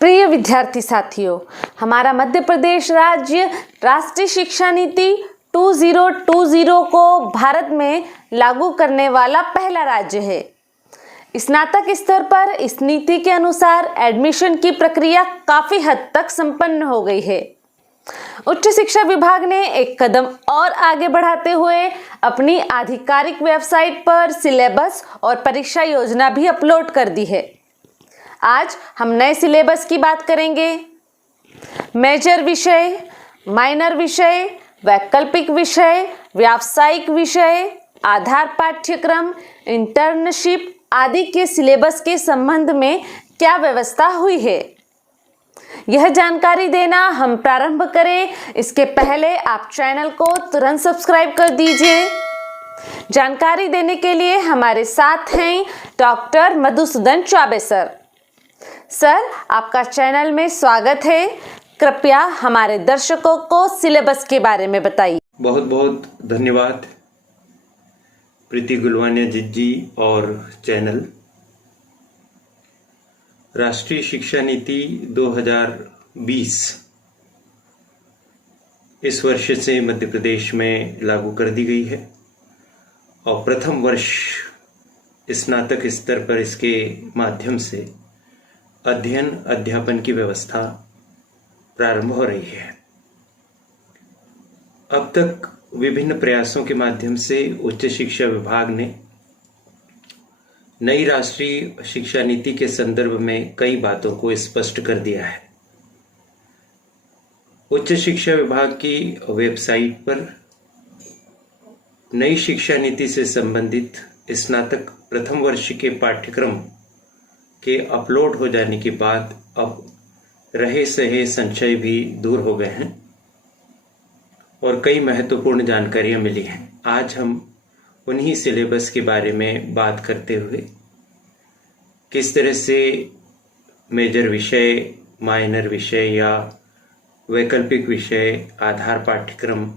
प्रिय विद्यार्थी साथियों, हमारा मध्य प्रदेश राज्य राष्ट्रीय शिक्षा नीति 2020 को भारत में लागू करने वाला पहला राज्य है। स्नातक स्तर पर इस नीति के अनुसार एडमिशन की प्रक्रिया काफ़ी हद तक संपन्न हो गई है। उच्च शिक्षा विभाग ने एक कदम और आगे बढ़ाते हुए अपनी आधिकारिक वेबसाइट पर सिलेबस और परीक्षा योजना भी अपलोड कर दी है। आज हम नए सिलेबस की बात करेंगे। मेजर विषय, माइनर विषय, वैकल्पिक विषय, व्यावसायिक विषय, आधार पाठ्यक्रम, इंटर्नशिप आदि के सिलेबस के संबंध में क्या व्यवस्था हुई है, यह जानकारी देना हम प्रारंभ करें इसके पहले आप चैनल को तुरंत सब्सक्राइब कर दीजिए। जानकारी देने के लिए हमारे साथ हैं doctor Madhusudan Choubey sir. Sir, आपका चैनल में स्वागत है। कृपया हमारे दर्शकों को सिलेबस के बारे में बताइए। बहुत बहुत धन्यवाद प्रीति गुलवानिया जी और चैनल। राष्ट्रीय शिक्षा नीति 2020 इस वर्ष से मध्य प्रदेश में लागू कर दी गई है और प्रथम वर्ष स्नातक स्तर पर इसके माध्यम से अध्ययन अध्यापन की व्यवस्था प्रारंभ हो रही है। अब तक विभिन्न प्रयासों के माध्यम से उच्च शिक्षा विभाग ने नई राष्ट्रीय शिक्षा नीति के संदर्भ में कई बातों को स्पष्ट कर दिया है। उच्च शिक्षा विभाग की वेबसाइट पर नई शिक्षा नीति से संबंधित स्नातक प्रथम वर्ष के पाठ्यक्रम के अपलोड हो जाने के बाद अब रहे सहे संशय भी दूर हो गए हैं और कई महत्वपूर्ण जानकारियां मिली हैं। आज हम उन्हीं सिलेबस के बारे में बात करते हुए किस तरह से मेजर विषय, माइनर विषय या वैकल्पिक विषय, आधार पाठ्यक्रम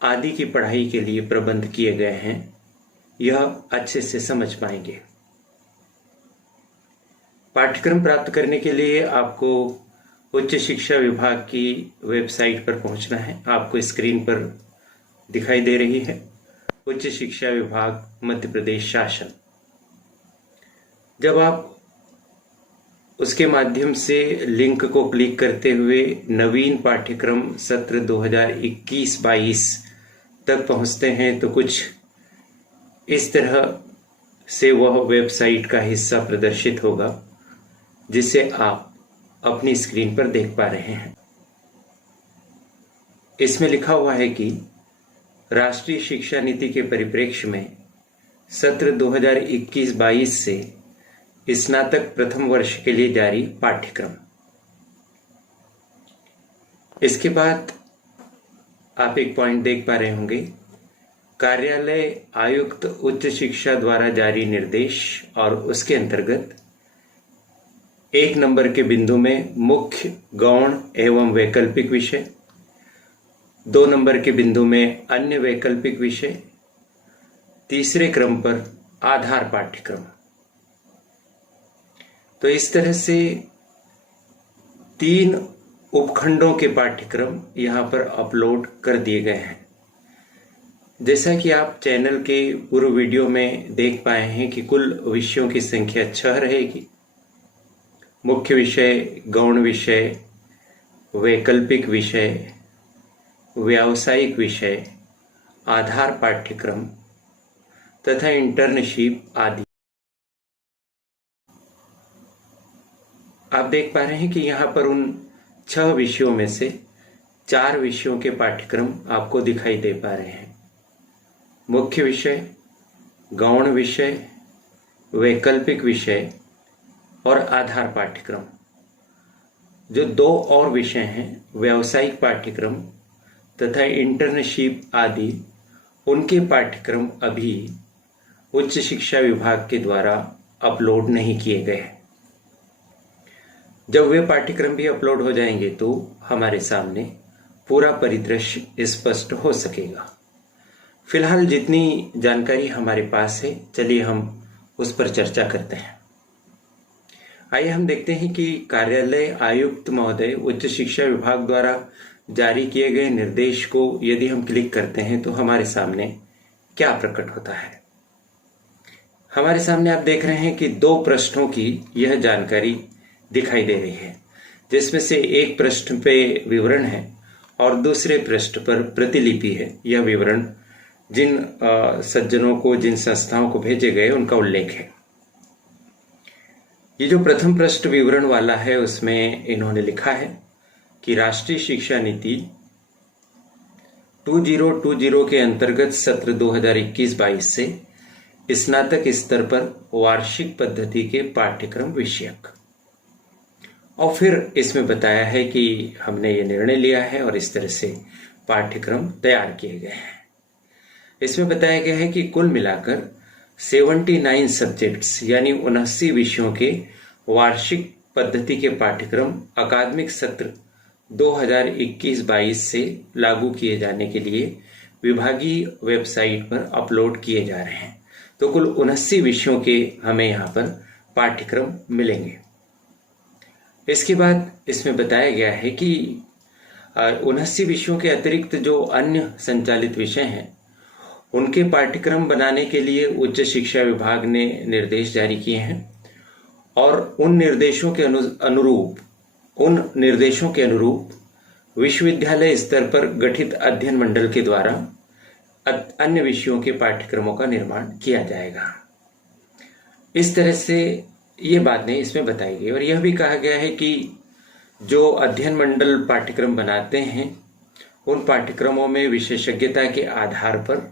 आदि की पढ़ाई के लिए प्रबंध किए गए हैं, यह अच्छे से समझ पाएंगे। पाठ्यक्रम प्राप्त करने के लिए आपको उच्च शिक्षा विभाग की वेबसाइट पर पहुंचना है। आपको स्क्रीन पर दिखाई दे रही है उच्च शिक्षा विभाग मध्य प्रदेश शासन। जब आप उसके माध्यम से लिंक को क्लिक करते हुए नवीन पाठ्यक्रम सत्र 2021-22 तक पहुंचते हैं तो कुछ इस तरह से वह वेबसाइट का हिस्सा प्रदर्शित होगा जिसे आप अपनी स्क्रीन पर देख पा रहे हैं। इसमें लिखा हुआ है कि राष्ट्रीय शिक्षा नीति के परिप्रेक्ष्य में सत्र 2021-22 से स्नातक प्रथम वर्ष के लिए जारी पाठ्यक्रम। इसके बाद आप एक पॉइंट देख पा रहे होंगे, कार्यालय आयुक्त उच्च शिक्षा द्वारा जारी निर्देश, और उसके अंतर्गत 1 नंबर के बिंदु में मुख्य, गौण एवं वैकल्पिक विषय, 2 नंबर के बिंदु में अन्य वैकल्पिक विषय, तीसरे क्रम पर आधार पाठ्यक्रम। तो इस तरह से 3 उपखंडों के पाठ्यक्रम यहां पर अपलोड कर दिए गए हैं। जैसा कि आप चैनल के पूर्व वीडियो में देख पाए हैं कि कुल विषयों की संख्या 6 रहेगी। मुख्य विषय, गौण विषय, वैकल्पिक विषय, व्यावसायिक विषय, आधार पाठ्यक्रम तथा इंटर्नशिप आदि। आप देख पा रहे हैं कि यहाँ पर उन 6 विषयों में से 4 विषयों के पाठ्यक्रम आपको दिखाई दे पा रहे हैं। मुख्य विषय, गौण विषय, वैकल्पिक विषय और आधार पाठ्यक्रम। जो 2 और विषय हैं, व्यावसायिक पाठ्यक्रम तथा इंटर्नशिप आदि, उनके पाठ्यक्रम अभी उच्च शिक्षा विभाग के द्वारा अपलोड नहीं किए गए। जब वे पाठ्यक्रम भी अपलोड हो जाएंगे तो हमारे सामने पूरा परिदृश्य स्पष्ट हो सकेगा। फिलहाल जितनी जानकारी हमारे पास है, चलिए हम उस पर चर्चा करते हैं। आइए हम देखते हैं कि कार्यालय आयुक्त महोदय उच्च शिक्षा विभाग द्वारा जारी किए गए निर्देश को यदि हम क्लिक करते हैं तो हमारे सामने क्या प्रकट होता है। हमारे सामने आप देख रहे हैं कि 2 पृष्ठों की यह जानकारी दिखाई दे रही है, जिसमें से एक पृष्ठ पे विवरण है और दूसरे पृष्ठ पर प्रतिलिपि है। यह विवरण जिन सज्जनों को, जिन संस्थाओं को भेजे गए उनका उल्लेख है। ये जो प्रथम पृष्ठ विवरण वाला है उसमें इन्होंने लिखा है कि राष्ट्रीय शिक्षा नीति 2020 के अंतर्गत सत्र 2021-22 से स्नातक स्तर पर वार्षिक पद्धति के पाठ्यक्रम विषयक, और फिर इसमें बताया है कि हमने ये निर्णय लिया है और इस तरह से पाठ्यक्रम तैयार किए गए हैं। इसमें बताया गया है कि कुल मिलाकर 79 सब्जेक्ट्स यानी 79 विषयों के वार्षिक पद्धति के पाठ्यक्रम अकादमिक सत्र 2021-22 से लागू किए जाने के लिए विभागीय वेबसाइट पर अपलोड किए जा रहे हैं। तो कुल 79 विषयों के हमें यहाँ पर पाठ्यक्रम मिलेंगे। इसके बाद इसमें बताया गया है कि 79 विषयों के अतिरिक्त जो अन्य संचालित विषय हैं उनके पाठ्यक्रम बनाने के लिए उच्च शिक्षा विभाग ने निर्देश जारी किए हैं और उन निर्देशों के अनुरूप विश्वविद्यालय स्तर पर गठित अध्ययन मंडल के द्वारा अन्य विषयों के पाठ्यक्रमों का निर्माण किया जाएगा। इस तरह से ये बातें इसमें बताई गई और यह भी कहा गया है कि जो अध्ययन मंडल पाठ्यक्रम बनाते हैं उन पाठ्यक्रमों में विशेषज्ञता के आधार पर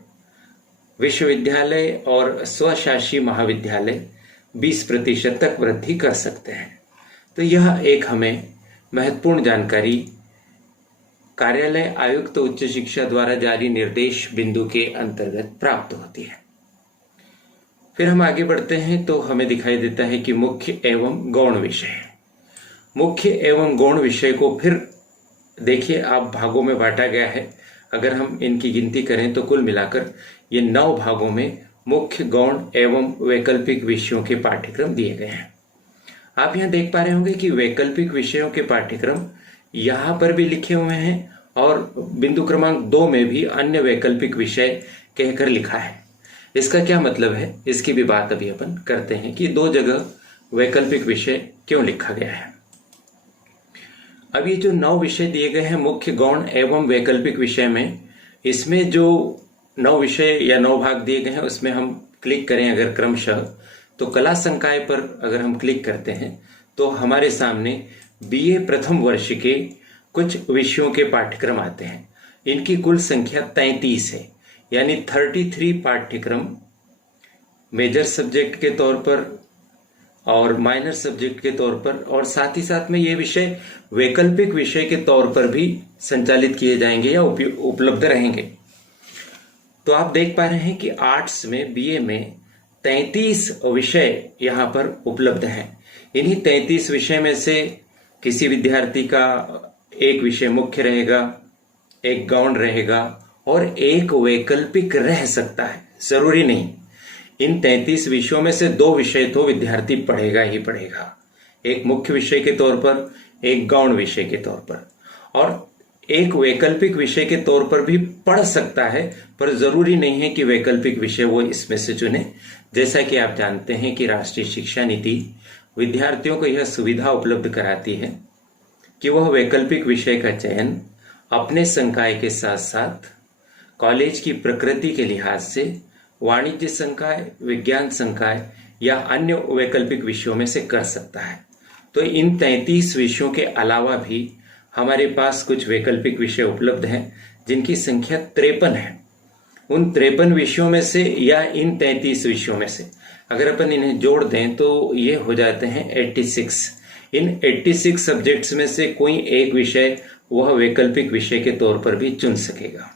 विश्वविद्यालय और स्वशासी महाविद्यालय 20% तक वृद्धि कर सकते हैं। तो यह एक हमें महत्वपूर्ण जानकारी कार्यालय आयुक्त उच्च शिक्षा द्वारा जारी निर्देश बिंदु के अंतर्गत प्राप्त होती है। फिर हम आगे बढ़ते हैं तो हमें दिखाई देता है कि मुख्य एवं गौण विषय। मुख्य एवं गौण विषय को फिर देखिए आप भागों में बांटा गया है। अगर हम इनकी गिनती करें तो कुल मिलाकर ये 9 भागों में मुख्य, गौण एवं वैकल्पिक विषयों के पाठ्यक्रम दिए गए हैं। आप यहाँ देख पा रहे होंगे कि वैकल्पिक विषयों के पाठ्यक्रम यहाँ पर भी लिखे हुए हैं और बिंदु क्रमांक 2 में भी अन्य वैकल्पिक विषय कहकर लिखा है। इसका क्या मतलब है, इसकी भी बात अभी अपन करते हैं कि 2 जगह वैकल्पिक विषय क्यों लिखा गया है। अब ये जो 9 विषय दिए गए हैं मुख्य, गौण एवं वैकल्पिक विषय में, इसमें जो 9 विषय या 9 भाग दिए गए हैं उसमें हम क्लिक करें अगर क्रमशः तो कला संकाय पर अगर हम क्लिक करते हैं तो हमारे सामने बीए प्रथम वर्ष के कुछ विषयों के पाठ्यक्रम आते हैं। इनकी कुल संख्या 33 है, यानी 33 पाठ्यक्रम मेजर सब्जेक्ट के तौर पर और माइनर सब्जेक्ट के तौर पर, और साथ ही साथ में ये विषय वैकल्पिक विषय के तौर पर भी संचालित किए जाएंगे या उपलब्ध रहेंगे। तो आप देख पा रहे हैं कि आर्ट्स में, बीए में 33 विषय यहाँ पर उपलब्ध हैं। इन्हीं 33 विषय में से किसी विद्यार्थी का एक विषय मुख्य रहेगा, एक गौण रहेगा और एक वैकल्पिक रह सकता है, जरूरी नहीं। इन 33 विषयों में से 2 विषय तो विद्यार्थी पढ़ेगा ही पढ़ेगा, एक मुख्य विषय के तौर पर, एक गौण विषय के तौर पर, और एक वैकल्पिक विषय के तौर पर भी पढ़ सकता है, पर जरूरी नहीं है कि वैकल्पिक विषय वो इसमें से चुने। जैसा कि आप जानते हैं कि राष्ट्रीय शिक्षा नीति विद्यार्थियों को यह सुविधा उपलब्ध कराती है कि वह वैकल्पिक विषय का चयन अपने संकाय के साथ साथ कॉलेज की प्रकृति के लिहाज से वाणिज्य संकाय, विज्ञान संकाय या अन्य वैकल्पिक विषयों में से कर सकता है। तो इन 33 विषयों के अलावा भी हमारे पास कुछ वैकल्पिक विषय उपलब्ध हैं जिनकी संख्या 53 है। उन 53 विषयों में से या इन 33 विषयों में से अगर अपन इन्हें जोड़ दें तो ये हो जाते हैं 86। इन 86 सब्जेक्ट्स में से कोई एक विषय वह वैकल्पिक विषय के तौर पर भी चुन सकेगा।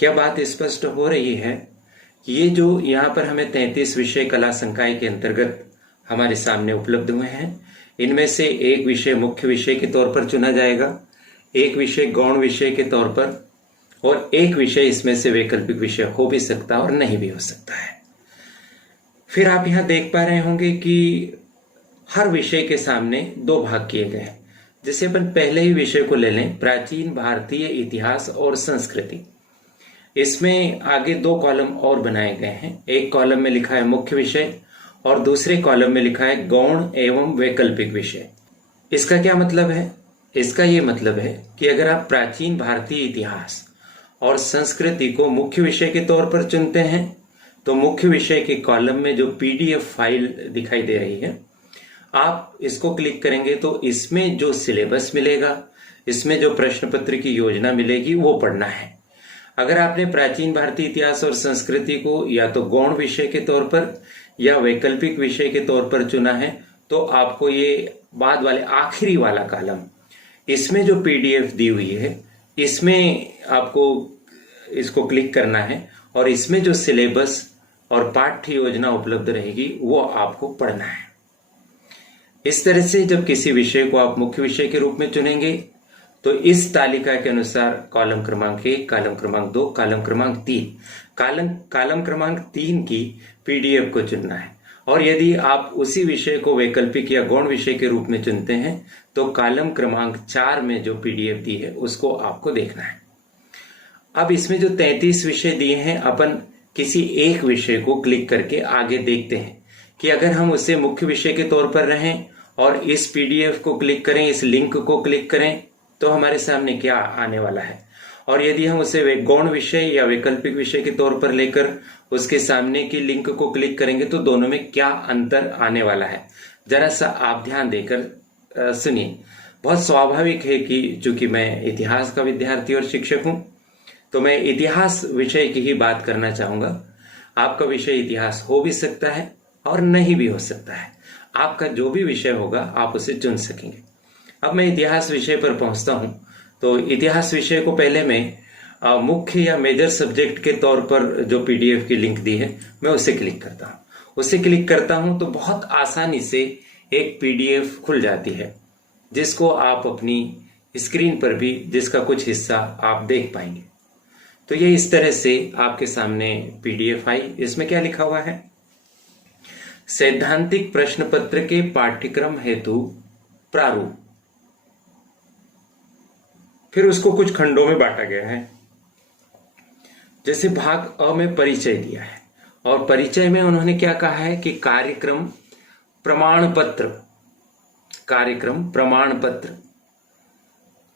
क्या बात स्पष्ट हो रही है? ये जो यहाँ पर हमें 33 विषय कला संकाय के अंतर्गत हमारे सामने उपलब्ध हुए हैं, इनमें से एक विषय मुख्य विषय के तौर पर चुना जाएगा, एक विषय गौण विषय के तौर पर, और एक विषय इसमें से वैकल्पिक विषय हो भी सकता है और नहीं भी हो सकता है। फिर आप यहाँ देख पा रहे होंगे कि हर विषय के सामने 2 भाग किए गए हैं। जैसे अपन पहले ही विषय को ले लें, प्राचीन भारतीय इतिहास और संस्कृति। इसमें आगे 2 कॉलम और बनाए गए हैं। एक कॉलम में लिखा है मुख्य विषय और दूसरे कॉलम में लिखा है गौण एवं वैकल्पिक विषय। इसका क्या मतलब है? इसका ये मतलब है कि अगर आप प्राचीन भारतीय इतिहास और संस्कृति को मुख्य विषय के तौर पर चुनते हैं तो मुख्य विषय के कॉलम में जो पीडीएफ फाइल दिखाई दे रही है, आप इसको क्लिक करेंगे तो इसमें जो सिलेबस मिलेगा, इसमें जो प्रश्न पत्र की योजना मिलेगी, वो पढ़ना है। अगर आपने प्राचीन भारतीय इतिहास और संस्कृति को या तो गौण विषय के तौर पर या वैकल्पिक विषय के तौर पर चुना है तो आपको ये बाद वाले आखिरी वाला कॉलम, इसमें जो पीडीएफ दी हुई है, इसमें आपको इसको क्लिक करना है और इसमें जो सिलेबस और पाठ्य योजना उपलब्ध रहेगी वो आपको पढ़ना है। इस तरह से जब किसी विषय को आप मुख्य विषय के रूप में चुनेंगे तो इस तालिका के अनुसार कॉलम क्रमांक 1, कॉलम क्रमांक 2, कॉलम क्रमांक 3, कॉलम क्रमांक 3 की पीडीएफ को चुनना है। और यदि आप उसी विषय को वैकल्पिक या गौण विषय के रूप में चुनते हैं तो कॉलम क्रमांक 4 में जो पीडीएफ दी है उसको आपको देखना है। अब इसमें जो 33 विषय दिए हैं, अपन किसी एक विषय को क्लिक करके आगे देखते हैं कि अगर हम उसे मुख्य विषय के तौर पर रहें और इस पीडीएफ को क्लिक करें, इस लिंक को क्लिक करें तो हमारे सामने क्या आने वाला है। और यदि हम उसे गौण विषय या वैकल्पिक विषय के तौर पर लेकर उसके सामने की लिंक को क्लिक करेंगे तो दोनों में क्या अंतर आने वाला है, जरा सा आप ध्यान देकर सुनिए। बहुत स्वाभाविक है कि चूंकि मैं इतिहास का विद्यार्थी और शिक्षक हूं तो मैं इतिहास विषय की ही बात करना चाहूंगा। आपका विषय इतिहास हो भी सकता है और नहीं भी हो सकता है। आपका जो भी विषय होगा आप उसे चुन सकेंगे। अब मैं इतिहास विषय पर पहुंचता हूं तो इतिहास विषय को पहले मैं मुख्य या मेजर सब्जेक्ट के तौर पर जो पीडीएफ की लिंक दी है मैं उसे क्लिक करता हूं। उसे क्लिक करता हूं तो बहुत आसानी से एक पीडीएफ खुल जाती है जिसको आप अपनी स्क्रीन पर भी, जिसका कुछ हिस्सा आप देख पाएंगे। तो ये इस तरह से आपके सामने पीडीएफ आई। इसमें क्या लिखा हुआ है? सैद्धांतिक प्रश्न पत्र के पाठ्यक्रम हेतु प्रारूप। फिर उसको कुछ खंडों में बांटा गया है। जैसे भाग अ में परिचय दिया है और परिचय में उन्होंने क्या कहा है कि कार्यक्रम प्रमाण पत्र।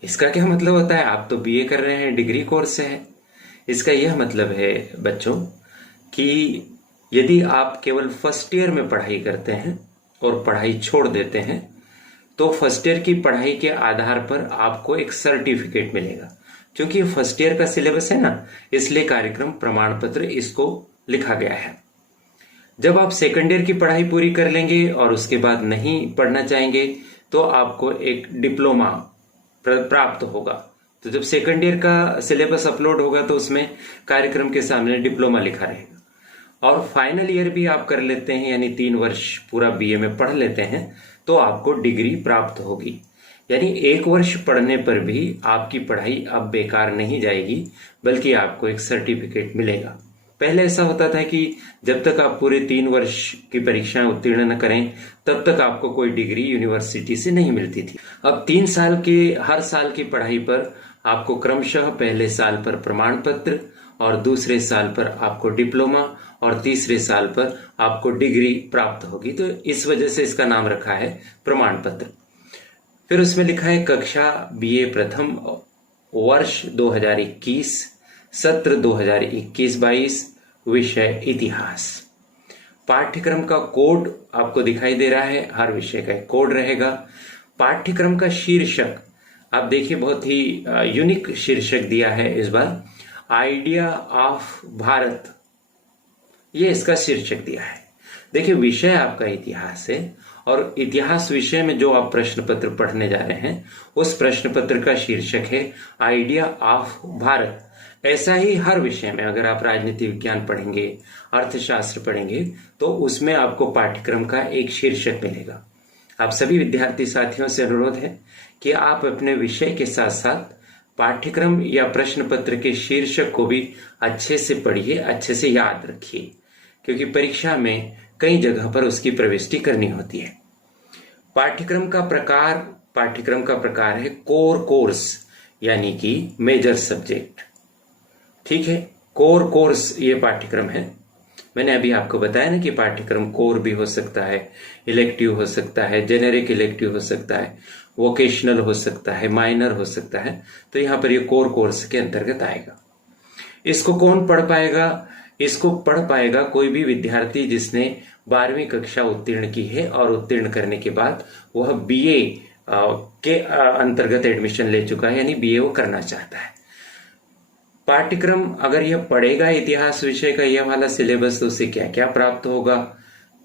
इसका क्या मतलब होता है? आप तो बीए कर रहे हैं, डिग्री कोर्स है। इसका यह मतलब है बच्चों कि यदि आप केवल फर्स्ट ईयर में पढ़ाई करते हैं और पढ़ाई छोड़ देते हैं तो फर्स्ट ईयर की पढ़ाई के आधार पर आपको एक सर्टिफिकेट मिलेगा। क्योंकि फर्स्ट ईयर का सिलेबस है ना, इसलिए कार्यक्रम प्रमाण पत्र इसको लिखा गया है। जब आप सेकंड ईयर की पढ़ाई पूरी कर लेंगे और उसके बाद नहीं पढ़ना चाहेंगे तो आपको एक डिप्लोमा प्राप्त होगा। तो जब सेकंड ईयर का सिलेबस अपलोड होगा तो उसमें कार्यक्रम के सामने डिप्लोमा लिखा रहेगा। और फाइनल ईयर भी आप कर लेते हैं, यानी 3 वर्ष पूरा बीए में पढ़ लेते हैं तो आपको डिग्री प्राप्त होगी। यानी 1 वर्ष पढ़ने पर भी आपकी पढ़ाई अब बेकार नहीं जाएगी, बल्कि आपको एक सर्टिफिकेट मिलेगा। पहले ऐसा होता था कि जब तक आप पूरे 3 वर्ष की परीक्षाएं उत्तीर्ण न करें तब तक आपको कोई डिग्री यूनिवर्सिटी से नहीं मिलती थी। अब 3 साल के हर साल की पढ़ाई पर आपको क्रमशः पहले साल पर प्रमाण पत्र और दूसरे साल पर आपको डिप्लोमा और तीसरे साल पर आपको डिग्री प्राप्त होगी। तो इस वजह से इसका नाम रखा है प्रमाण पत्र। फिर उसमें लिखा है कक्षा बीए प्रथम वर्ष 2021, सत्र 2021-22, विषय इतिहास। पाठ्यक्रम का कोड आपको दिखाई दे रहा है, हर विषय का एक कोड रहेगा। पाठ्यक्रम का शीर्षक आप देखिए, बहुत ही यूनिक शीर्षक दिया है इस बार, आइडिया ऑफ भारत, ये इसका शीर्षक दिया है। देखिए विषय आपका इतिहास है और इतिहास विषय में जो आप प्रश्न पत्र पढ़ने जा रहे हैं उस प्रश्न पत्र का शीर्षक है आइडिया ऑफ भारत। ऐसा ही हर विषय में अगर आप राजनीति विज्ञान पढ़ेंगे, अर्थशास्त्र पढ़ेंगे तो उसमें आपको पाठ्यक्रम का एक शीर्षक मिलेगा। आप सभी विद्यार्थी साथियों से अनुरोध है कि आप अपने विषय के साथ साथ पाठ्यक्रम या प्रश्न पत्र के शीर्षक को भी अच्छे से पढ़िए, अच्छे से याद रखिए, क्योंकि परीक्षा में कई जगह पर उसकी प्रविष्टि करनी होती है। पाठ्यक्रम का प्रकार है कोर कोर्स, यानी कि मेजर सब्जेक्ट। ठीक है, कोर कोर्स ये पाठ्यक्रम है। मैंने अभी आपको बताया ना कि पाठ्यक्रम कोर भी हो सकता है, इलेक्टिव हो सकता है, जेनेरिक इलेक्टिव हो सकता है, वोकेशनल हो सकता है, माइनर हो सकता है। तो यहाँ पर ये कोर कोर्स के अंतर्गत आएगा। इसको कौन पढ़ पाएगा? इसको पढ़ पाएगा कोई भी विद्यार्थी जिसने 12वीं कक्षा उत्तीर्ण की है और उत्तीर्ण करने के बाद वह बीए के अंतर्गत एडमिशन ले चुका है, यानी बीए वो करना चाहता है। पाठ्यक्रम अगर यह पढ़ेगा इतिहास विषय का यह वाला सिलेबस, तो उसे क्या क्या प्राप्त होगा,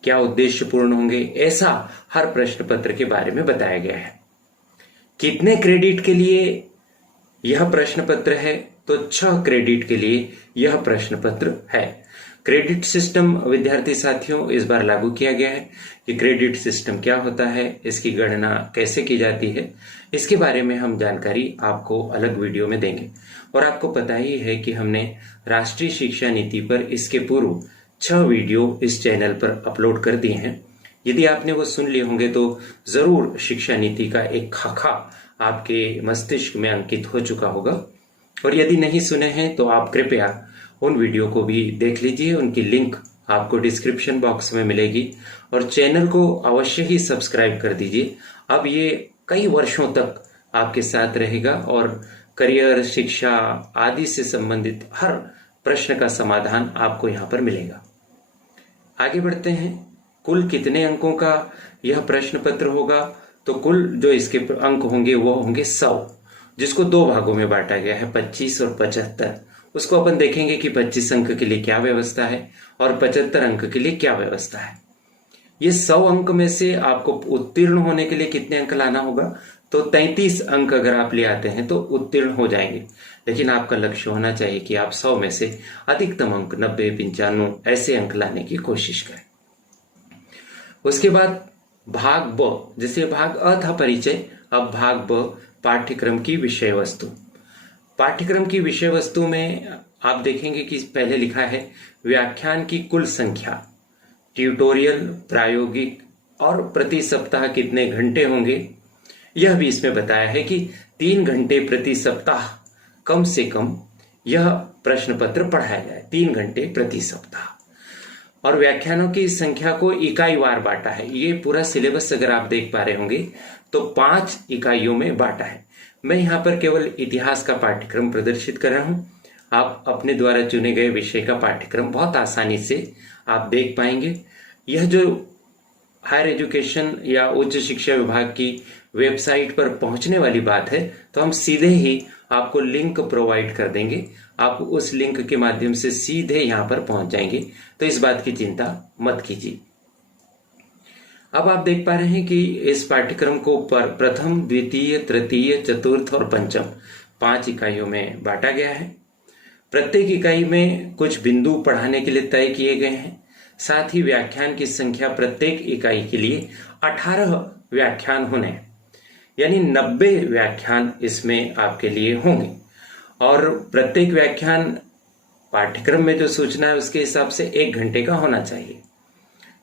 क्या उद्देश्य पूर्ण होंगे, ऐसा हर प्रश्न पत्र के बारे में बताया गया है। कितने क्रेडिट के लिए यह प्रश्न पत्र है? तो 6 क्रेडिट के लिए यह प्रश्न पत्र है। क्रेडिट सिस्टम विद्यार्थी साथियों इस बार लागू किया गया है। कि क्रेडिट सिस्टम क्या होता है, इसकी गणना कैसे की जाती है, इसके बारे में हम जानकारी आपको अलग वीडियो में देंगे। और आपको पता ही है कि हमने राष्ट्रीय शिक्षा नीति पर इसके पूर्व 6 वीडियो इस चैनल पर अपलोड कर दिए हैं। यदि आपने वो सुन लिए होंगे तो जरूर शिक्षा नीति का एक खाका आपके मस्तिष्क में अंकित हो चुका होगा। और यदि नहीं सुने हैं तो आप कृपया उन वीडियो को भी देख लीजिए, उनकी लिंक आपको डिस्क्रिप्शन बॉक्स में मिलेगी। और चैनल को अवश्य ही सब्सक्राइब कर दीजिए। अब ये कई वर्षों तक आपके साथ रहेगा और करियर, शिक्षा आदि से संबंधित हर प्रश्न का समाधान आपको यहाँ पर मिलेगा। आगे बढ़ते हैं। कुल कितने अंकों का यह प्रश्न पत्र होगा? तो कुल जो इसके अंक होंगे वो होंगे 100, जिसको 2 भागों में बांटा गया है, 25 और 75। उसको अपन देखेंगे कि 25 अंक के लिए क्या व्यवस्था है और 75 अंक के लिए क्या व्यवस्था है। ये 100 अंक में से आपको उत्तीर्ण होने के लिए कितने अंक लाना होगा? तो 33 अंक अगर आप ले आते हैं तो उत्तीर्ण हो जाएंगे। लेकिन आपका लक्ष्य होना चाहिए कि आप 100 में से अधिकतम अंक 90, 95 ऐसे अंक लाने की कोशिश करें। उसके बाद भाग ब, जैसे भाग अ था परिचय, अब भाग ब पाठ्यक्रम की विषय वस्तु। पाठ्यक्रम की विषय वस्तु में आप देखेंगे कि पहले लिखा है व्याख्यान की कुल संख्या, ट्यूटोरियल, प्रायोगिक और प्रति सप्ताह कितने घंटे होंगे। यह भी इसमें बताया है कि 3 घंटे प्रति सप्ताह कम से कम यह प्रश्न पत्र पढ़ाया जाए, 3 घंटे प्रति सप्ताह। और व्याख्यानों की संख्या को इकाईवार बांटा है। ये पूरा सिलेबस अगर आप देख पा रहे होंगे तो 5 इकाइयों में बांटा है। मैं यहाँ पर केवल इतिहास का पाठ्यक्रम प्रदर्शित कर रहा हूँ। आप अपने द्वारा चुने गए विषय का पाठ्यक्रम बहुत आसानी से आप देख पाएंगे। यह जो हायर एजुकेशन या उच्च शिक्षा विभाग की वेबसाइट पर पहुंचने वाली बात है, तो हम सीधे ही आपको लिंक प्रोवाइड कर देंगे। आप उस लिंक के माध्यम से सीधे यहाँ पर पहुंच जाएंगे, तो इस बात की चिंता मत कीजिए। अब आप देख पा रहे हैं कि इस पाठ्यक्रम को प्रथम, द्वितीय, तृतीय, चतुर्थ और पंचम 5 इकाइयों में बांटा गया है। प्रत्येक इकाई में कुछ बिंदु पढ़ाने के लिए तय किए गए हैं। साथ ही व्याख्यान की संख्या प्रत्येक इकाई के लिए 18 व्याख्यान होने, यानी 90 व्याख्यान इसमें आपके लिए होंगे। और प्रत्येक व्याख्यान पाठ्यक्रम में जो सूचना है उसके हिसाब से 1 घंटे का होना चाहिए।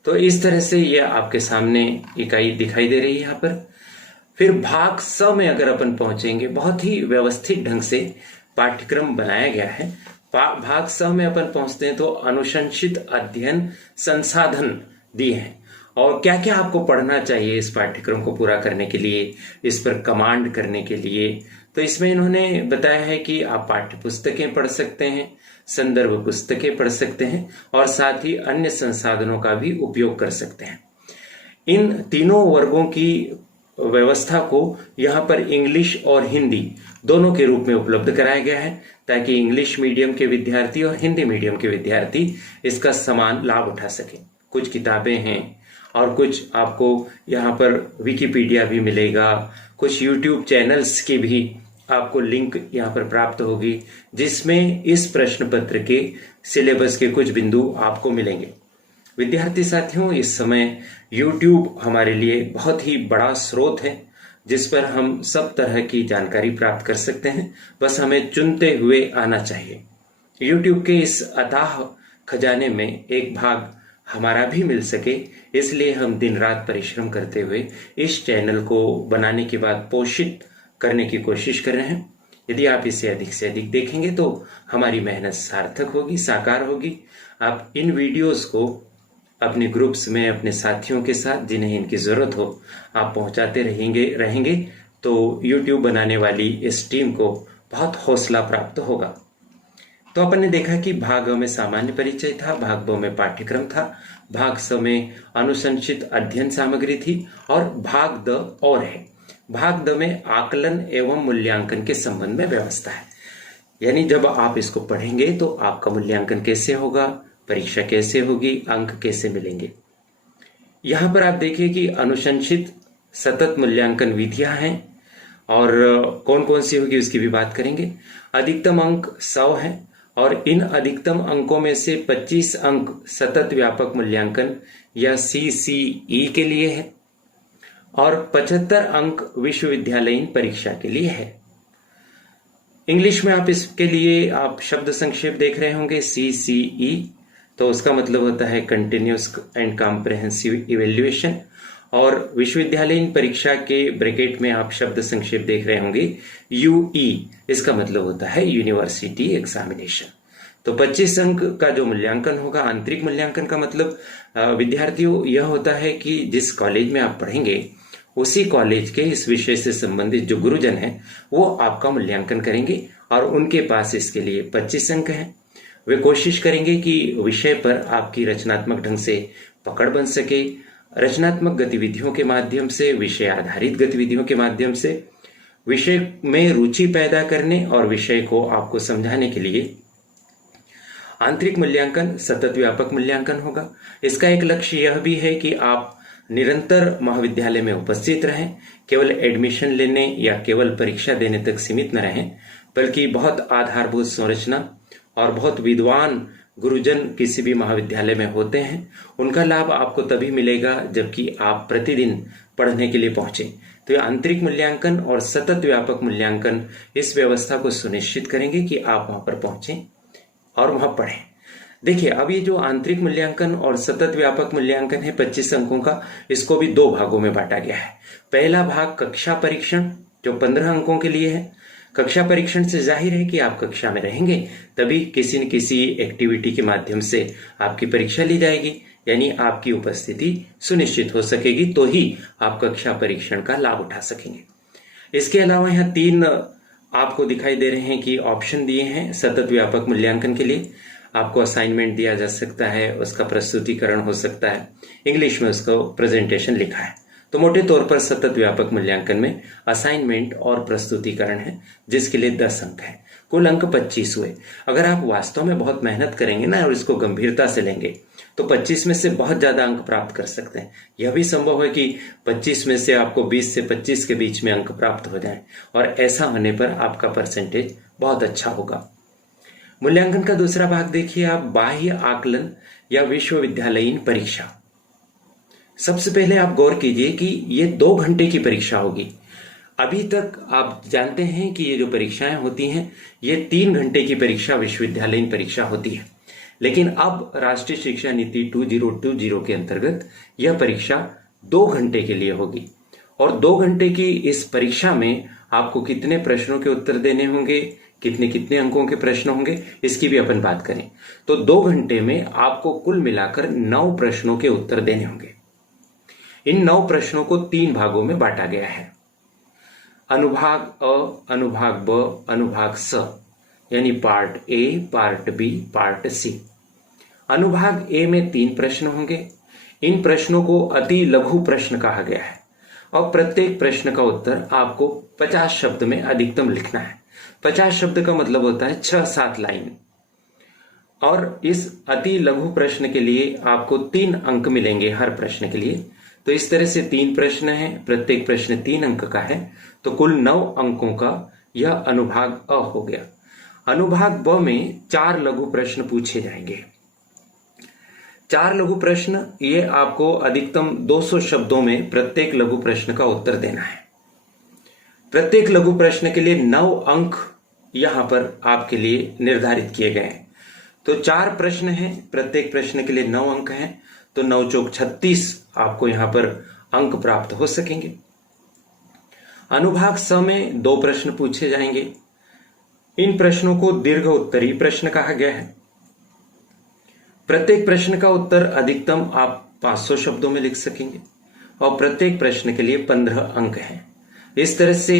तो इस तरह से यह आपके सामने इकाई दिखाई दे रही है यहाँ पर। फिर भाग स में अगर अपन पहुंचेंगे, बहुत ही व्यवस्थित ढंग से पाठ्यक्रम बनाया गया है। भाग स में अपन पहुंचते हैं तो अनुशंसित अध्ययन संसाधन दिए हैं और क्या क्या आपको पढ़ना चाहिए इस पाठ्यक्रम को पूरा करने के लिए, इस पर कमांड करने के लिए। तो इसमें इन्होंने बताया है कि आप पाठ्य पुस्तकें पढ़ सकते हैं, संदर्भ पुस्तकें पढ़ सकते हैं और साथ ही अन्य संसाधनों का भी उपयोग कर सकते हैं। इन तीनों वर्गों की व्यवस्था को यहाँ पर इंग्लिश और हिंदी दोनों के रूप में उपलब्ध कराया गया है, ताकि इंग्लिश मीडियम के विद्यार्थी और हिंदी मीडियम के विद्यार्थी इसका समान लाभ उठा सकें। कुछ किताबें हैं और कुछ आपको यहाँ पर विकिपीडिया भी मिलेगा, कुछ यूट्यूब चैनल्स की भी आपको लिंक यहाँ पर प्राप्त होगी, जिसमें इस प्रश्न पत्र के सिलेबस के कुछ बिंदु आपको मिलेंगे। विद्यार्थी साथियों, इस समय YouTube हमारे लिए बहुत ही बड़ा स्रोत है, जिस पर हम सब तरह की जानकारी प्राप्त कर सकते हैं। बस हमें चुनते हुए आना चाहिए। YouTube के इस अथाह खजाने में एक भाग हमारा भी मिल सके, इसलिए हम दिन रात परिश्रम करते हुए इस चैनल को बनाने के बाद पोषित करने की कोशिश कर रहे हैं। यदि आप इसे अधिक से अधिक देखेंगे तो हमारी मेहनत सार्थक होगी, साकार होगी। आप इन वीडियोस को अपने ग्रुप्स में अपने साथियों के साथ जिन्हें इनकी जरूरत हो आप पहुंचाते रहेंगे तो YouTube बनाने वाली इस टीम को बहुत हौसला प्राप्त होगा। तो अपन ने देखा कि भाग अ में सामान्य परिचय था, भाग ब में पाठ्यक्रम था, भाग स में अनुशंसित अध्ययन सामग्री थी और भाग द और है। भाग द में आकलन एवं मूल्यांकन के संबंध में व्यवस्था है। यानी जब आप इसको पढ़ेंगे तो आपका मूल्यांकन कैसे होगा, परीक्षा कैसे होगी, अंक कैसे मिलेंगे। यहां पर आप देखिए कि अनुशंसित सतत मूल्यांकन विधियां हैं और कौन कौन सी होगी उसकी भी बात करेंगे। अधिकतम अंक 100 हैं और इन अधिकतम अंकों में से 25 अंक सतत व्यापक मूल्यांकन या CCE के लिए है और 75 अंक विश्वविद्यालयीन परीक्षा के लिए है। इंग्लिश में आप इसके लिए आप शब्द संक्षेप देख रहे होंगे CCE, तो उसका मतलब होता है कंटिन्यूस एंड कॉम्प्रिहेंसिव इवेल्युएशन, और विश्वविद्यालयीन परीक्षा के ब्रैकेट में आप शब्द संक्षेप देख रहे होंगे UE, इसका मतलब होता है यूनिवर्सिटी एग्जामिनेशन। तो 25 अंक का जो मूल्यांकन होगा, आंतरिक मूल्यांकन का मतलब विद्यार्थियों यह होता है कि जिस कॉलेज में आप पढ़ेंगे उसी कॉलेज के इस विषय से संबंधित जो गुरुजन हैं वो आपका मूल्यांकन करेंगे और उनके पास इसके लिए 25 अंक हैं। वे कोशिश करेंगे कि विषय पर आपकी रचनात्मक ढंग से पकड़ बन सके। रचनात्मक गतिविधियों के माध्यम से, विषय आधारित गतिविधियों के माध्यम से विषय में रुचि पैदा करने और विषय को आपको समझाने के लिए आंतरिक मूल्यांकन सतत व्यापक मूल्यांकन होगा। इसका एक लक्ष्य यह भी है कि आप निरंतर महाविद्यालय में उपस्थित रहें, केवल एडमिशन लेने या केवल परीक्षा देने तक सीमित न रहें, बल्कि बहुत आधारभूत संरचना और बहुत विद्वान गुरुजन किसी भी महाविद्यालय में होते हैं। उनका लाभ आपको तभी मिलेगा जबकि आप प्रतिदिन पढ़ने के लिए पहुंचे। तो ये आंतरिक मूल्यांकन और सतत व्यापक मूल्यांकन इस व्यवस्था को सुनिश्चित करेंगे कि आप वहां पर पहुंचे और वहां पढ़ें। देखिए, अब ये जो आंतरिक मूल्यांकन और सतत व्यापक मूल्यांकन है 25 अंकों का, इसको भी 2 भागों में बांटा गया है। पहला भाग कक्षा परीक्षण जो 15 अंकों के लिए है। कक्षा परीक्षण से जाहिर है कि आप कक्षा में रहेंगे तभी किसी न किसी एक्टिविटी के माध्यम से आपकी परीक्षा ली जाएगी, यानी आपकी उपस्थिति सुनिश्चित हो सकेगी, तो ही आप कक्षा परीक्षण का लाभ उठा सकेंगे। इसके अलावा यहाँ 3 आपको दिखाई दे रहे हैं कि ऑप्शन दिए हैं सतत व्यापक मूल्यांकन के लिए। आपको असाइनमेंट दिया जा सकता है, उसका प्रस्तुतिकरण हो सकता है, इंग्लिश में उसको प्रेजेंटेशन लिखा है। तो मोटे तौर पर सतत व्यापक मूल्यांकन में असाइनमेंट और प्रस्तुतिकरण है जिसके लिए 10 अंक है। कुल अंक 25 हुए। अगर आप वास्तव में बहुत मेहनत करेंगे ना और इसको गंभीरता से लेंगे तो 25 में से बहुत ज्यादा अंक प्राप्त कर सकते हैं। यह भी संभव है कि 25 में से आपको 20 से 25 के बीच में अंक प्राप्त हो जाएं और ऐसा होने पर आपका परसेंटेज बहुत अच्छा होगा। मूल्यांकन का दूसरा भाग देखिए आप, बाह्य आकलन या विश्वविद्यालयीन परीक्षा। सबसे पहले आप गौर कीजिए कि ये 2 घंटे की परीक्षा होगी। अभी तक आप जानते हैं कि ये जो परीक्षाएं होती हैं ये 3 घंटे की परीक्षा विश्वविद्यालयीन परीक्षा होती है, लेकिन अब राष्ट्रीय शिक्षा नीति 2020 के अंतर्गत यह परीक्षा 2 घंटे के लिए होगी। और 2 घंटे की इस परीक्षा में आपको कितने प्रश्नों के उत्तर देने होंगे, कितने अंकों के प्रश्न होंगे, इसकी भी अपन बात करें तो 2 घंटे में आपको कुल मिलाकर 9 प्रश्नों के उत्तर देने होंगे। इन 9 प्रश्नों को 3 भागों में बांटा गया है, अनुभाग अ, अनुभाग ब, अनुभाग स, यानी part A, part B, part C. अनुभाग ए में 3 प्रश्न होंगे। इन प्रश्नों को अति लघु प्रश्न कहा गया है और प्रत्येक प्रश्न का उत्तर आपको 50 शब्द में अधिकतम लिखना है। 50 शब्द का मतलब होता है 6-7 लाइन। और इस अति लघु प्रश्न के लिए आपको 3 अंक मिलेंगे हर प्रश्न के लिए। तो इस तरह से 3 प्रश्न हैं, प्रत्येक प्रश्न 3 अंक का है, तो कुल 9 अंकों का यह अनुभाग अ हो गया। अनुभाग ब में 4 लघु प्रश्न पूछे जाएंगे। 4 लघु प्रश्न, ये आपको अधिकतम 200 शब्दों में प्रत्येक लघु प्रश्न का उत्तर देना है। प्रत्येक लघु प्रश्न के लिए 9 अंक यहां पर आपके लिए निर्धारित किए गए हैं। तो 4 प्रश्न हैं, प्रत्येक प्रश्न के लिए 9 अंक हैं, तो 9 चौक 36 आपको यहाँ पर अंक प्राप्त हो सकेंगे। अनुभाग स में 2 प्रश्न पूछे जाएंगे। इन प्रश्नों को दीर्घ उत्तरीय प्रश्न कहा गया है। प्रत्येक प्रश्न का उत्तर अधिकतम आप 500 शब्दों में लिख सकेंगे और प्रत्येक प्रश्न के लिए 15 अंक हैं। इस तरह से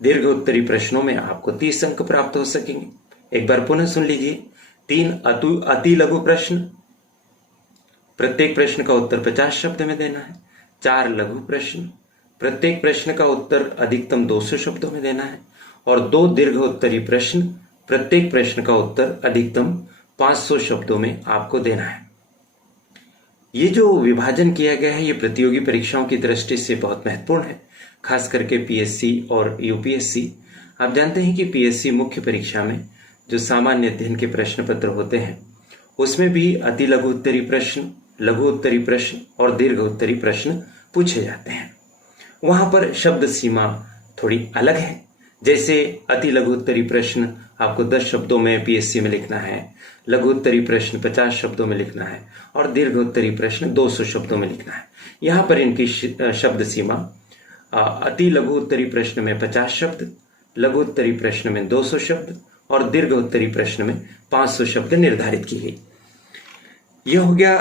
दीर्घ उत्तरीय प्रश्नों में आपको 30 अंक प्राप्त हो सकेंगे। एक बार पुनः सुन लीजिए। 3 अति लघु प्रश्न, प्रत्येक प्रश्न का उत्तर 50 शब्द में देना है। 4 लघु प्रश्न, प्रत्येक प्रश्न का उत्तर अधिकतम 200 शब्दों में देना है। और 2 दीर्घ उत्तरीय प्रश्न, प्रत्येक प्रश्न का उत्तर अधिकतम 500 शब्दों में आपको देना है। ये जो विभाजन किया गया है ये प्रतियोगी परीक्षाओं की दृष्टि से बहुत महत्वपूर्ण है, खास करके पीएससी और यूपीएससी। आप जानते हैं कि पीएससी मुख्य परीक्षा में जो सामान्य अध्ययन के प्रश्न पत्र होते हैं उसमें भी अति लघु उत्तरीय प्रश्न, लघु उत्तरीय प्रश्न और दीर्घ उत्तरीय प्रश्न पूछे जाते हैं। वहां पर शब्द सीमा थोड़ी अलग है। जैसे अति लघु उत्तरीय प्रश्न आपको 10 शब्दों में पीएससी में लिखना है, लघु उत्तरीय प्रश्न 50 शब्दों में लिखना है और दीर्घ उत्तरीय प्रश्न 200 शब्दों में लिखना है। यहाँ पर इनकी शब्द सीमा अति लघु उत्तरीय प्रश्न में 50 शब्द, लघु उत्तरीय प्रश्न में 200 शब्द और दीर्घ उत्तरीय प्रश्न में 500 शब्द निर्धारित की गई। यह हो गया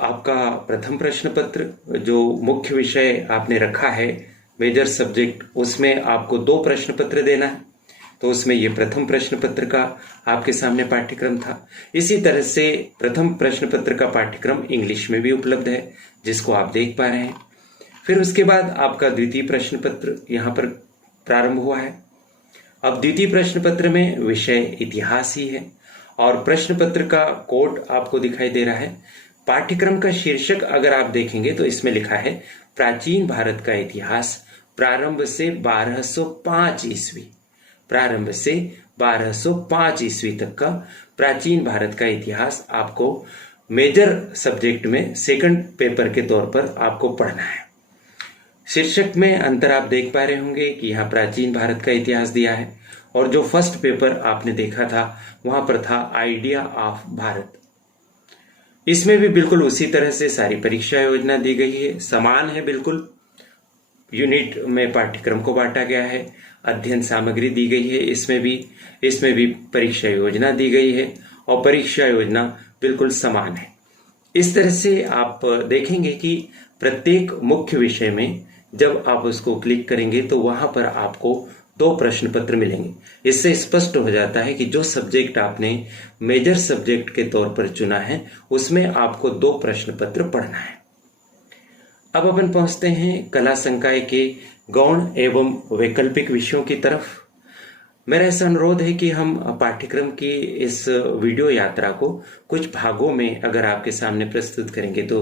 आपका प्रथम प्रश्न पत्र। जो मुख्य विषय आपने रखा है मेजर सब्जेक्ट, उसमें आपको 2 प्रश्न पत्र देना है, तो उसमें ये प्रथम प्रश्न पत्र का आपके सामने पाठ्यक्रम था। इसी तरह से प्रथम प्रश्न पत्र का पाठ्यक्रम इंग्लिश में भी उपलब्ध है, जिसको आप देख पा रहे हैं। फिर उसके बाद आपका द्वितीय प्रश्न पत्र यहाँ पर प्रारंभ हुआ है। अब द्वितीय प्रश्न पत्र में विषय इतिहास ही है और प्रश्न पत्र का कोड आपको दिखाई दे रहा है। पाठ्यक्रम का शीर्षक अगर आप देखेंगे तो इसमें लिखा है प्राचीन भारत का इतिहास प्रारंभ से 1205 ईस्वी, प्रारंभ से 1205 ईस्वी तक का प्राचीन भारत का इतिहास आपको मेजर सब्जेक्ट में सेकंड पेपर के तौर पर आपको पढ़ना है। शीर्षक में अंतर आप देख पा रहे होंगे कि यहाँ प्राचीन भारत का इतिहास दिया है और जो फर्स्ट पेपर आपने देखा था वहां पर था आइडिया ऑफ भारत। इसमें भी बिल्कुल उसी तरह से सारी परीक्षा योजना दी गई है, समान है बिल्कुल। यूनिट में पाठ्यक्रम को बांटा गया है, अध्ययन सामग्री दी गई है, इसमें भी परीक्षा योजना दी गई है और परीक्षा योजना बिल्कुल समान है। इस तरह से आप देखेंगे कि प्रत्येक मुख्य विषय में जब आप उसको क्लिक करेंगे तो वहां पर आपको 2 प्रश्न पत्र मिलेंगे। इससे स्पष्ट हो जाता है कि जो सब्जेक्ट आपने मेजर सब्जेक्ट के तौर पर चुना है उसमें आपको 2 प्रश्न पत्र पढ़ना है। अब अपन पहुंचते हैं कला संकाय के गौण एवं वैकल्पिक विषयों की तरफ। मेरा ऐसा अनुरोध है कि हम पाठ्यक्रम की इस वीडियो यात्रा को कुछ भागों में अगर आपके सामने प्रस्तुत करेंगे तो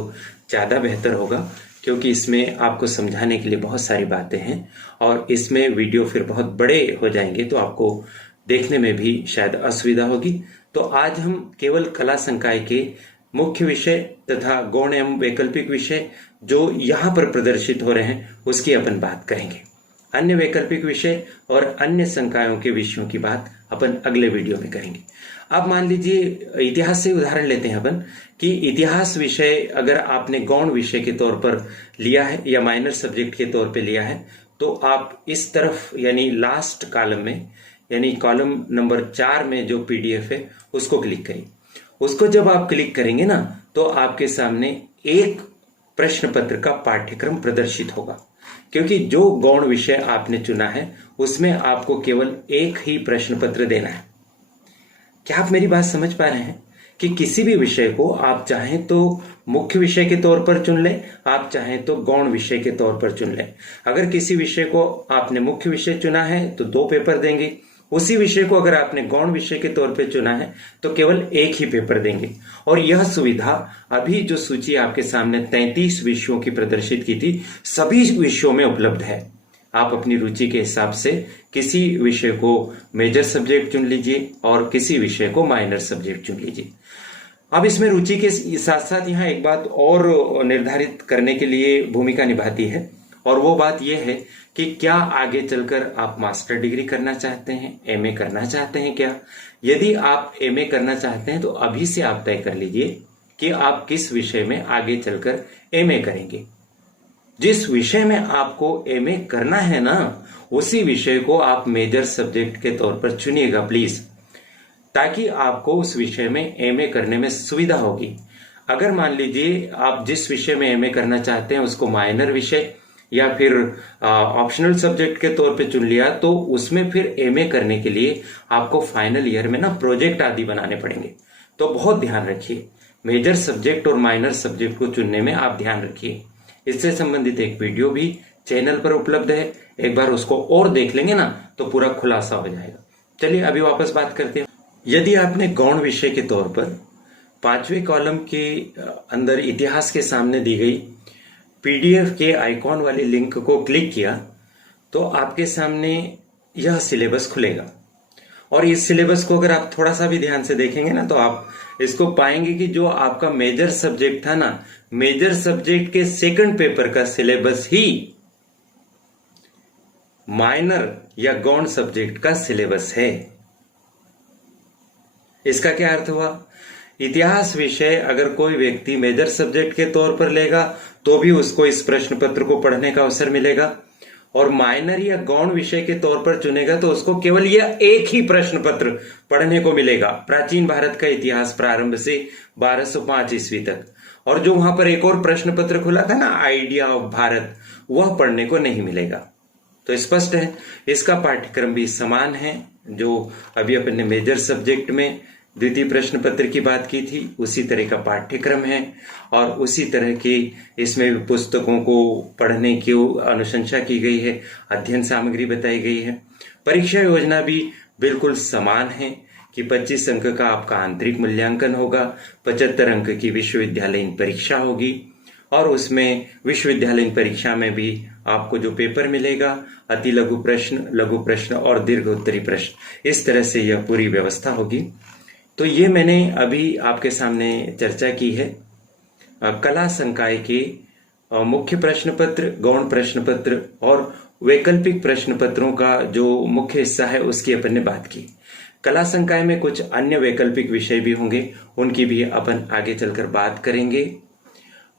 ज्यादा बेहतर होगा, क्योंकि इसमें आपको समझाने के लिए बहुत सारी बातें हैं और इसमें वीडियो फिर बहुत बड़े हो जाएंगे तो आपको देखने में भी शायद असुविधा होगी। तो आज हम केवल कला संकाय के मुख्य विषय तथा गौण एवं वैकल्पिक विषय जो यहाँ पर प्रदर्शित हो रहे हैं उसकी अपन बात करेंगे। अन्य वैकल्पिक विषय और अन्य संकायों के विषयों की बात अपन अगले वीडियो में करेंगे। अब मान लीजिए इतिहास से उदाहरण लेते हैं अपन कि इतिहास विषय अगर आपने गौण विषय के तौर पर लिया है या माइनर सब्जेक्ट के तौर पे लिया है तो आप इस तरफ यानी लास्ट कॉलम में यानी कॉलम नंबर 4 में जो पीडीएफ है उसको क्लिक करिए। उसको जब आप क्लिक करेंगे ना तो आपके सामने एक प्रश्न पत्र का पाठ्यक्रम प्रदर्शित होगा, क्योंकि जो गौण विषय आपने चुना है उसमें आपको केवल एक ही प्रश्न पत्र देना है। क्या आप मेरी बात समझ पा रहे हैं कि किसी भी विषय को आप चाहें तो मुख्य विषय के तौर पर चुन लें, आप चाहें तो गौण विषय के तौर पर चुन लें। अगर किसी विषय को आपने मुख्य विषय चुना है तो 2 पेपर देंगे, उसी विषय को अगर आपने गौण विषय के तौर पर चुना है तो केवल एक ही पेपर देंगे। और यह सुविधा अभी जो सूची आपके सामने 33 विषयों की प्रदर्शित की थी सभी विषयों में उपलब्ध है। आप अपनी रुचि के हिसाब से किसी विषय को मेजर सब्जेक्ट चुन लीजिए और किसी विषय को माइनर सब्जेक्ट चुन लीजिए। अब इसमें रुचि के साथ साथ यहाँ एक बात और निर्धारित करने के लिए भूमिका निभाती है और वो बात यह है कि क्या आगे चलकर आप मास्टर डिग्री करना चाहते हैं, एमए करना चाहते हैं क्या। यदि आप एमए करना चाहते हैं तो अभी से आप तय कर लीजिए कि आप किस विषय में आगे चलकर एमए करेंगे। जिस विषय में आपको एमए करना है ना, उसी विषय को आप मेजर सब्जेक्ट के तौर पर चुनिएगा प्लीज, ताकि आपको उस विषय में एमए करने में सुविधा होगी। अगर मान लीजिए आप जिस विषय में एमए करना चाहते हैं उसको माइनर विषय या फिर ऑप्शनल सब्जेक्ट के तौर पे चुन लिया, तो उसमें फिर एमए करने के लिए आपको फाइनल ईयर में ना प्रोजेक्ट आदि बनाने पड़ेंगे। तो बहुत ध्यान रखिए, मेजर सब्जेक्ट और माइनर सब्जेक्ट को चुनने में आप ध्यान रखिए। इससे संबंधित एक वीडियो भी चैनल पर उपलब्ध है, एक बार उसको और देख लेंगे ना तो पूरा खुलासा हो जाएगा। चलिए अभी वापस बात करते हैं। यदि आपने गौण विषय के तौर पर 5वें कॉलम के अंदर इतिहास के सामने दी गई पीडीएफ के आइकॉन वाली लिंक को क्लिक किया तो आपके सामने यह सिलेबस खुलेगा। और इस सिलेबस को अगर आप थोड़ा सा भी ध्यान से देखेंगे ना तो आप इसको पाएंगे कि जो आपका मेजर सब्जेक्ट था ना, मेजर सब्जेक्ट के सेकंड पेपर का सिलेबस ही माइनर या गौण सब्जेक्ट का सिलेबस है। इसका क्या अर्थ हुआ? इतिहास विषय अगर कोई व्यक्ति मेजर सब्जेक्ट के तौर पर लेगा तो भी उसको इस प्रश्न पत्र को पढ़ने का अवसर मिलेगा, और माइनर या गौण विषय के तौर पर चुनेगा तो उसको केवल यह एक ही प्रश्न पत्र पढ़ने को मिलेगा, प्राचीन भारत का इतिहास प्रारंभ से 1205 ईस्वी तक। और जो वहां पर एक और प्रश्न पत्र खुला था ना, आइडिया ऑफ भारत, वह पढ़ने को नहीं मिलेगा। तो स्पष्ट है, इसका पाठ्यक्रम भी समान है। जो अभी अपन ने मेजर सब्जेक्ट में द्वितीय प्रश्न पत्र की बात की थी, उसी तरह का पाठ्यक्रम है और उसी तरह की इसमें भी पुस्तकों को पढ़ने की अनुशंसा की गई है, अध्ययन सामग्री बताई गई है। परीक्षा योजना भी बिल्कुल समान है कि 25 अंक का आपका आंतरिक मूल्यांकन होगा, 75 अंक की विश्वविद्यालयीन परीक्षा होगी, और उसमें विश्वविद्यालयीन परीक्षा में भी आपको जो पेपर मिलेगा, अति लघु प्रश्न और दीर्घ उत्तरी प्रश्न, इस तरह से यह पूरी व्यवस्था होगी। तो ये मैंने अभी आपके सामने चर्चा की है कला संकाय के मुख्य प्रश्न पत्र, गौण प्रश्न पत्र और वैकल्पिक प्रश्न पत्रों का जो मुख्य हिस्सा है उसकी अपन ने बात की। कला संकाय में कुछ अन्य वैकल्पिक विषय भी होंगे, उनकी भी अपन आगे चलकर बात करेंगे।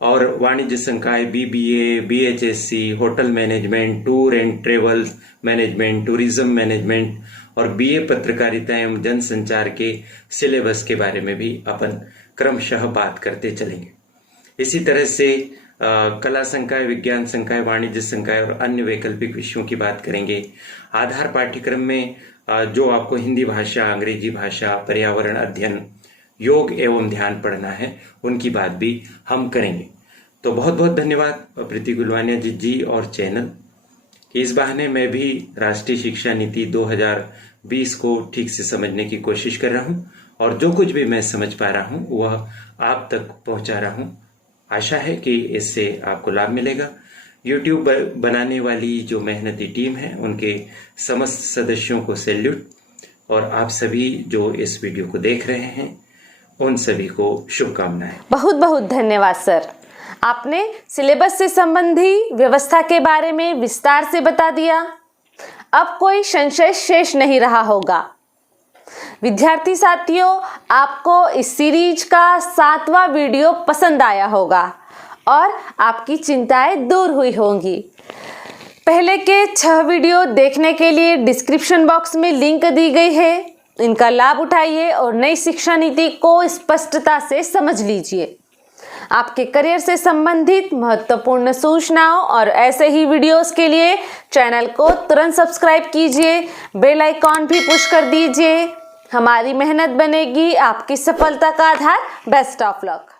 और वाणिज्य संकाय, BBA, BHSc, hotel management, tour and travel management, tourism management और बीए पत्रकारिता एवं जनसंचार के सिलेबस के बारे में भी अपन क्रमशः बात करते चलेंगे। इसी तरह से कला संकाय, विज्ञान संकाय, वाणिज्य संकाय और अन्य वैकल्पिक विषयों की बात करेंगे। आधार पाठ्यक्रम में जो आपको हिंदी भाषा, अंग्रेजी भाषा, पर्यावरण अध्ययन, योग एवं ध्यान पढ़ना है, उनकी बात भी हम करेंगे। तो बहुत बहुत धन्यवाद प्रीति गुलवानिया जी और चैनल। इस बहाने मैं भी राष्ट्रीय शिक्षा नीति 2020 को ठीक से समझने की कोशिश कर रहा हूं, और जो कुछ भी मैं समझ पा रहा हूं वह आप तक पहुंचा रहा हूं। आशा है कि इससे आपको लाभ मिलेगा। YouTube बनाने वाली जो मेहनती टीम है, उनके समस्त सदस्यों को सैल्यूट, और आप सभी जो इस वीडियो को देख रहे हैं उन सभी को शुभकामनाएं। बहुत बहुत धन्यवाद सर, आपने सिलेबस से संबंधी व्यवस्था के बारे में विस्तार से बता दिया। अब कोई संशय शेष नहीं रहा होगा। विद्यार्थी साथियों, आपको इस सीरीज का 7वां वीडियो पसंद आया होगा और आपकी चिंताएं दूर हुई होंगी। पहले के 6 वीडियो देखने के लिए डिस्क्रिप्शन बॉक्स में लिंक दी गई है, इनका लाभ उठाइए और नई शिक्षा नीति को स्पष्टता से समझ लीजिए। आपके करियर से संबंधित महत्वपूर्ण सूचनाओं और ऐसे ही वीडियोस के लिए चैनल को तुरंत सब्सक्राइब कीजिए, बेल आइकॉन भी पुश कर दीजिए। हमारी मेहनत बनेगी आपकी सफलता का आधार। Best of luck.